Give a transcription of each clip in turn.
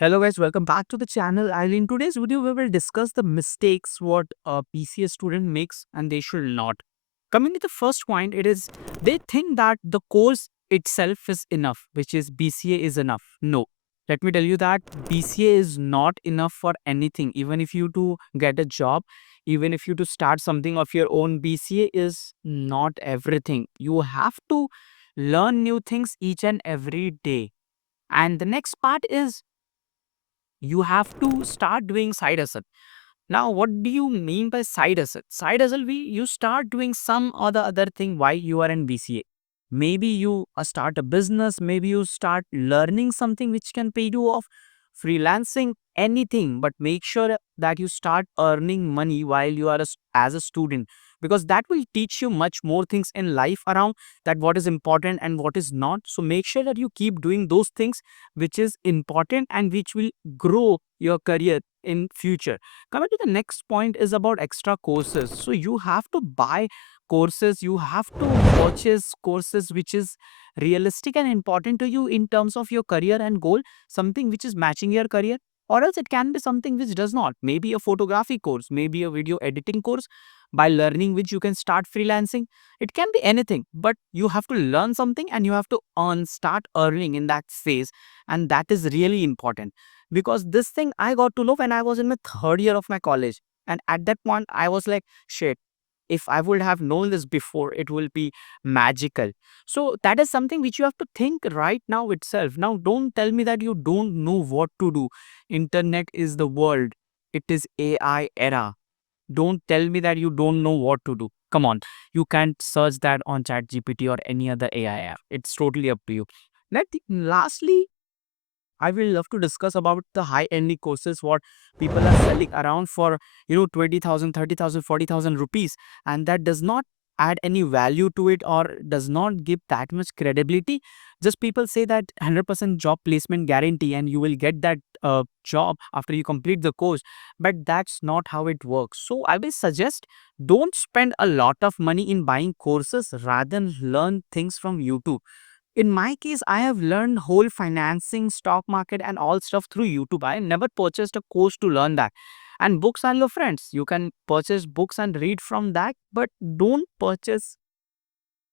Hello guys, welcome back to the channel. And in today's video, we will discuss the mistakes what a PCA student makes and they should not. Coming to the first point, it is they think that the course itself is enough, which is BCA is enough. No. Let me tell you that BCA is not enough for anything. Even if you to get a job, even if you to start something of your own, BCA is not everything. You have to learn new things each and every day. And the next part is you have to start doing side hustle. Now, what do you mean by side hustle? Side hustle, you start doing some or the other thing while you are in BCA. Maybe you start a business, maybe you start learning something which can pay you off, freelancing, anything, but make sure that you start earning money while you are as a student, because that will teach you much more things in life around that what is important and what is not. So make sure that you keep doing those things which is important and which will grow your career in future. Coming to the next point is about extra courses. So you have to buy courses, you have to purchase courses which is realistic and important to you in terms of your career and goal, something which is matching your career, or else it can be something which does not. Maybe a photography course, maybe a video editing course, by learning which you can start freelancing. It can be anything, but you have to learn something and you have to start earning in that phase. And that is really important, because this thing I got to know when I was in my third year of my college. And at that point, I was like, shit, if I would have known this before, it will be magical. So that is something which you have to think right now itself. Now, don't tell me that you don't know what to do. Internet is the world. It is AI era. Don't tell me that you don't know what to do. Come on, you can't search that on ChatGPT or any other AI app. It's totally up to you. Lastly, I will love to discuss about the high-end courses what people are selling around for 20,000, 30,000, 40,000 rupees, and that does not add any value to it or does not give that much credibility. Just people say that 100% job placement guarantee and you will get that job after you complete the course, but that's not how it works. So I will suggest don't spend a lot of money in buying courses, rather than learn things from YouTube. In my case, I have learned whole financing, stock market, and all stuff through YouTube. I never purchased a course to learn that. And books are your friends. You can purchase books and read from that, but don't purchase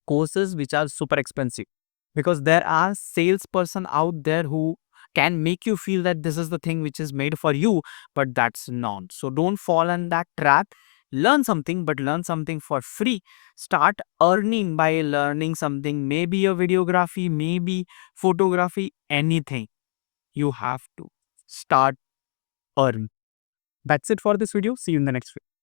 courses which are super expensive, because there are salesperson out there who can make you feel that this is the thing which is made for you, but that's not. So don't fall in that trap. Learn something, but learn something for free. Start earning by learning something, maybe a videography, maybe photography, anything. You have to start earn. That's it for this video. See you in the next video.